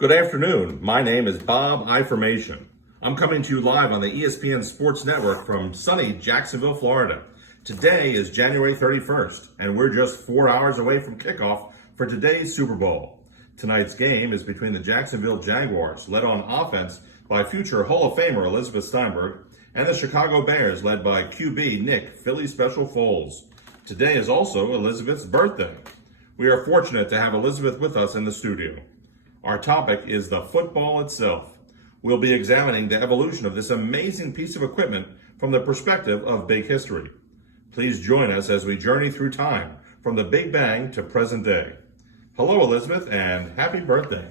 Good afternoon. My name is Bob Information. I'm coming to you live on the ESPN Sports Network from sunny Jacksonville, Florida. Today is January 31st, and we're just 4 hours away from kickoff for today's Super Bowl. Tonight's game is between the Jacksonville Jaguars, led on offense by future Hall of Famer Elizabeth Steinberg, and the Chicago Bears, led by QB Nick Philly Special Foles. Today is also Elizabeth's birthday. We are fortunate to have Elizabeth with us in the studio. Our topic is the football itself. We'll be examining the evolution of this amazing piece of equipment from the perspective of big history. Please join us as we journey through time, from the Big Bang to present day. Hello, Elizabeth, and happy birthday.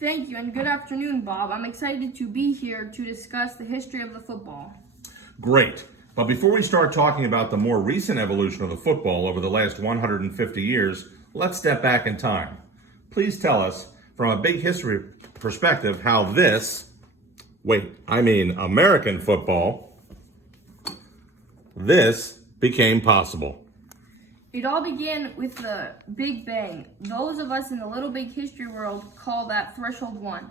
Thank you, and good afternoon, Bob. I'm excited to be here to discuss the history of the football. Great. But before we start talking about the more recent evolution of the football over the last 150 years, let's step back in time. Please tell us, from a big history perspective, how American football, this became possible. It all began with the Big Bang. Those of us in the little big history world call that threshold 1.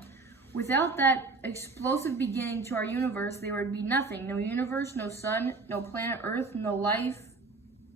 Without that explosive beginning to our universe, there would be nothing. No universe, no sun, no planet Earth, no life,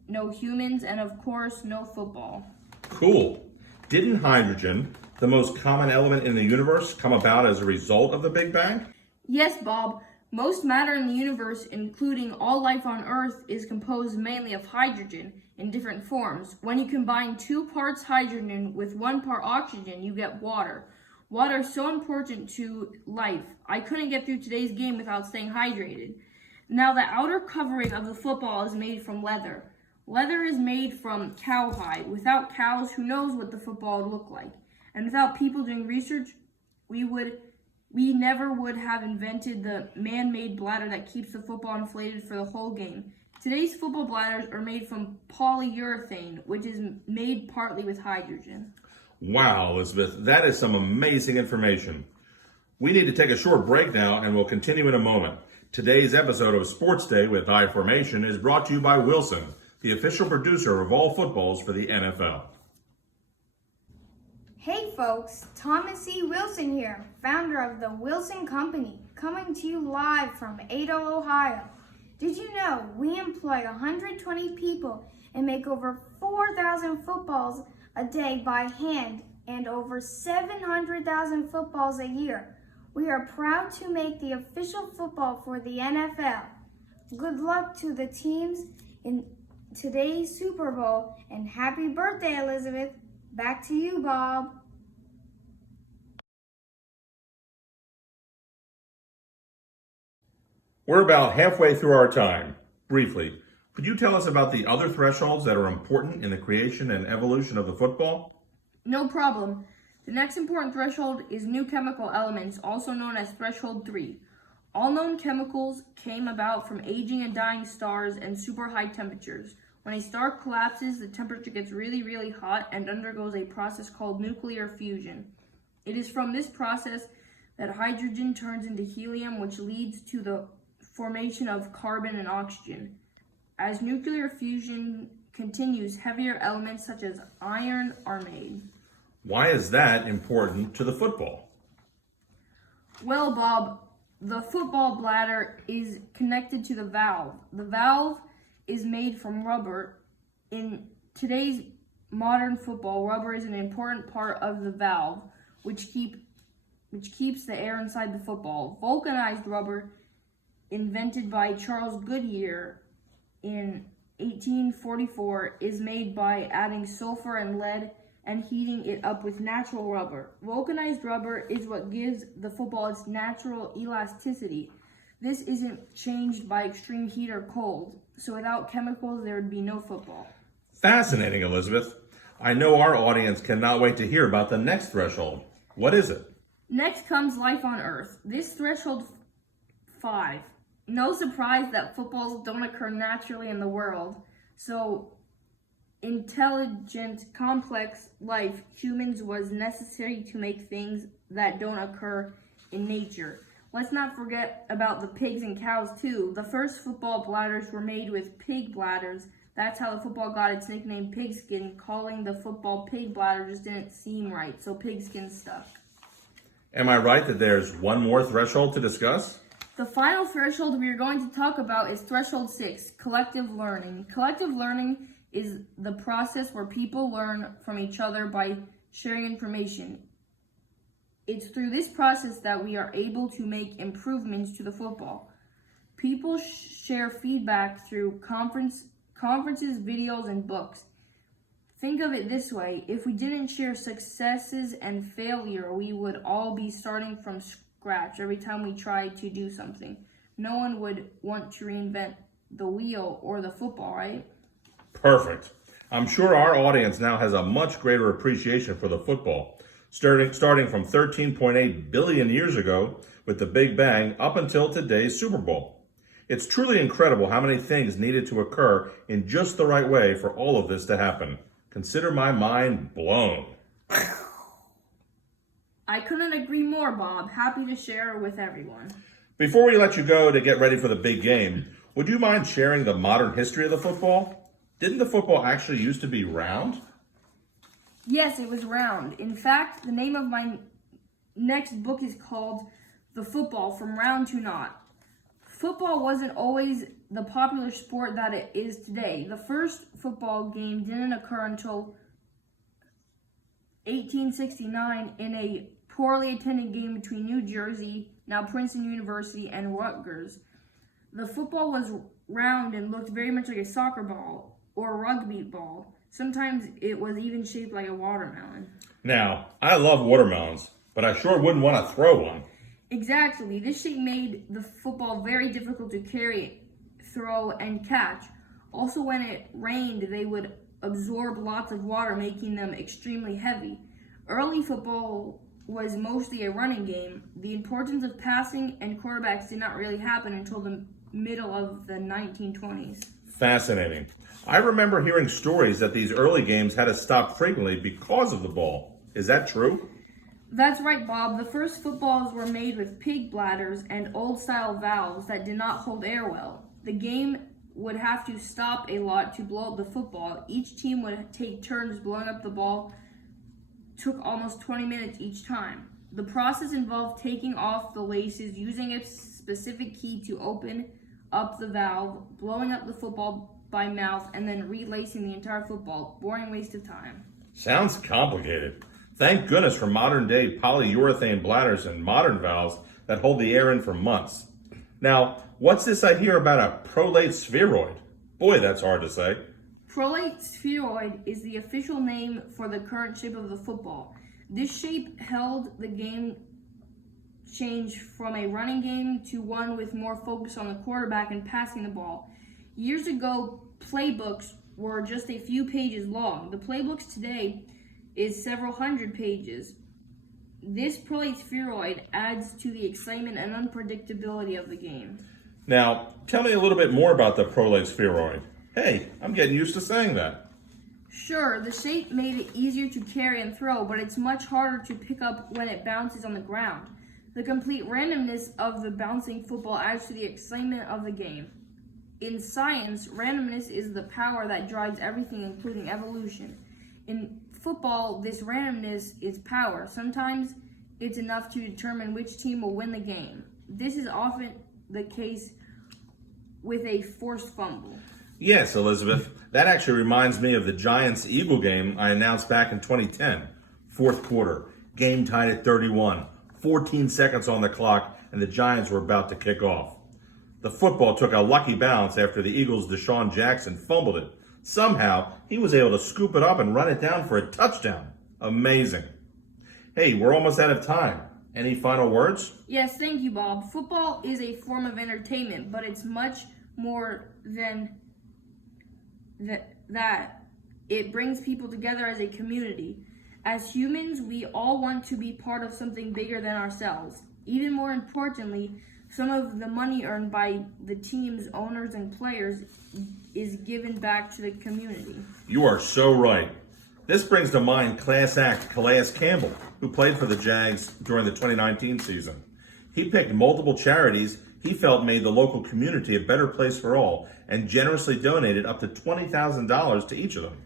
no humans, and of course, no football. Cool. Didn't hydrogen, the most common element in the universe, come about as a result of the Big Bang? Yes, Bob. Most matter in the universe, including all life on Earth, is composed mainly of hydrogen in different forms. When you combine 2 parts hydrogen with 1 part oxygen, you get water. Water is so important to life. I couldn't get through today's game without staying hydrated. Now, the outer covering of the football is made from leather. Leather is made from cowhide. Without cows, who knows what the football would look like? And without people doing research, we never would have invented the man-made bladder that keeps the football inflated for the whole game. Today's football bladders are made from polyurethane, which is made partly with hydrogen. Wow, Elizabeth, that is some amazing information. We need to take a short break now, and we'll continue in a moment. Today's episode of Sports Day with I-Formation is brought to you by Wilson, the official producer of all footballs for the NFL. Hey folks, Thomas E. Wilson here, founder of the Wilson Company, coming to you live from Ada, Ohio. Did you know we employ 120 people and make over 4,000 footballs a day by hand and over 700,000 footballs a year? We are proud to make the official football for the NFL. Good luck to the teams in today's Super Bowl, and happy birthday, Elizabeth. Back to you, Bob. We're about halfway through our time. Briefly, could you tell us about the other thresholds that are important in the creation and evolution of the football? No problem. The next important threshold is new chemical elements, also known as threshold 3. All known chemicals came about from aging and dying stars and super high temperatures. When a star collapses, the temperature gets really, really hot and undergoes a process called nuclear fusion. It is from this process that hydrogen turns into helium, which leads to the formation of carbon and oxygen. As nuclear fusion continues, heavier elements such as iron are made. Why is that important to the football? Well, Bob, the football bladder is connected to the valve. The valve is made from rubber. In today's modern football, rubber is an important part of the valve, which keeps the air inside the football. Vulcanized rubber, invented by Charles Goodyear in 1844, is made by adding sulfur and lead and heating it up with natural rubber. Vulcanized rubber is what gives the football its natural elasticity. This isn't changed by extreme heat or cold, so without chemicals there would be no football. Fascinating, Elizabeth. I know our audience cannot wait to hear about the next threshold. What is it? Next comes life on Earth. This threshold 5. No surprise that footballs don't occur naturally in the world. So intelligent, complex life, humans, was necessary to make things that don't occur in nature. Let's not forget about the pigs and cows too. The first football bladders were made with pig bladders. That's how the football got its nickname pigskin. Calling the football pig bladder just didn't seem right, so pigskin stuck. Am I right that there's one more threshold to discuss? The final threshold we are going to talk about is threshold 6, collective learning. Collective learning is the process where people learn from each other by sharing information. It's through this process that we are able to make improvements to the football. People share feedback through conferences, videos, and books. Think of it this way: if we didn't share successes and failure, we would all be starting from scratch every time we tried to do something. No one would want to reinvent the wheel or the football, right? Perfect. I'm sure our audience now has a much greater appreciation for the football, starting from 13.8 billion years ago with the Big Bang up until today's Super Bowl. It's truly incredible how many things needed to occur in just the right way for all of this to happen. Consider my mind blown. I couldn't agree more, Bob. Happy to share with everyone. Before we let you go to get ready for the big game, would you mind sharing the modern history of the football? Didn't the football actually used to be round? Yes, it was round. In fact, the name of my next book is called The Football From Round to Not. Football wasn't always the popular sport that it is today. The first football game didn't occur until 1869 in a poorly attended game between New Jersey, now Princeton University, and Rutgers. The football was round and looked very much like a soccer ball or a rugby ball. Sometimes it was even shaped like a watermelon. Now, I love watermelons, but I sure wouldn't want to throw one. Exactly. This shape made the football very difficult to carry, throw, and catch. Also, when it rained, they would absorb lots of water, making them extremely heavy. Early football was mostly a running game. The importance of passing and quarterbacks did not really happen until the middle of the 1920s. Fascinating. I remember hearing stories that these early games had to stop frequently because of the ball. Is that true? That's right, Bob. The first footballs were made with pig bladders and old-style valves that did not hold air well. The game would have to stop a lot to blow up the football. Each team would take turns blowing up the ball. Took almost 20 minutes each time. The process involved taking off the laces, using a specific key to open up the valve, blowing up the football by mouth, and then relacing the entire football. Boring waste of time. Sounds complicated. Thank goodness for modern day polyurethane bladders and modern valves that hold the air in for months. Now, what's this I hear about a prolate spheroid? Boy, that's hard to say. Prolate spheroid is the official name for the current shape of the football. This shape held the game change from a running game to one with more focus on the quarterback and passing the ball. Years ago, playbooks were just a few pages long. The playbooks today is several hundred pages. This prolate spheroid adds to the excitement and unpredictability of the game. Now, tell me a little bit more about the prolate spheroid. Hey, I'm getting used to saying that. Sure, the shape made it easier to carry and throw, but it's much harder to pick up when it bounces on the ground. The complete randomness of the bouncing football adds to the excitement of the game. In science, randomness is the power that drives everything, including evolution. In football, this randomness is power. Sometimes it's enough to determine which team will win the game. This is often the case with a forced fumble. Yes, Elizabeth. That actually reminds me of the Giants-Eagle game I announced back in 2010. Fourth quarter, game tied at 31, 14 seconds on the clock, and the Giants were about to kick off. The football took a lucky bounce after the Eagles' Deshaun Jackson fumbled it. Somehow, he was able to scoop it up and run it down for a touchdown. Amazing. Hey, we're almost out of time. Any final words? Yes, thank you, Bob. Football is a form of entertainment, but it's much more than that. It brings people together as a community. As humans, we all want to be part of something bigger than ourselves. Even more importantly, some of the money earned by the team's owners and players is given back to the community. You are so right. This brings to mind class act Calais Campbell, who played for the Jags during the 2019 season. He picked multiple charities he felt made the local community a better place for all and generously donated up to $20,000 to each of them.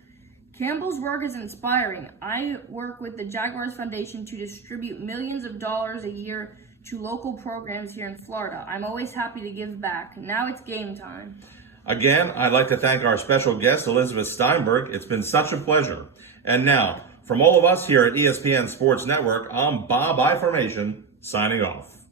Campbell's work is inspiring. I work with the Jaguars Foundation to distribute millions of dollars a year to local programs here in Florida. I'm always happy to give back. Now it's game time. Again, I'd like to thank our special guest, Elizabeth Steinberg. It's been such a pleasure. And now, from all of us here at ESPN Sports Network, I'm Bob I Formation, signing off.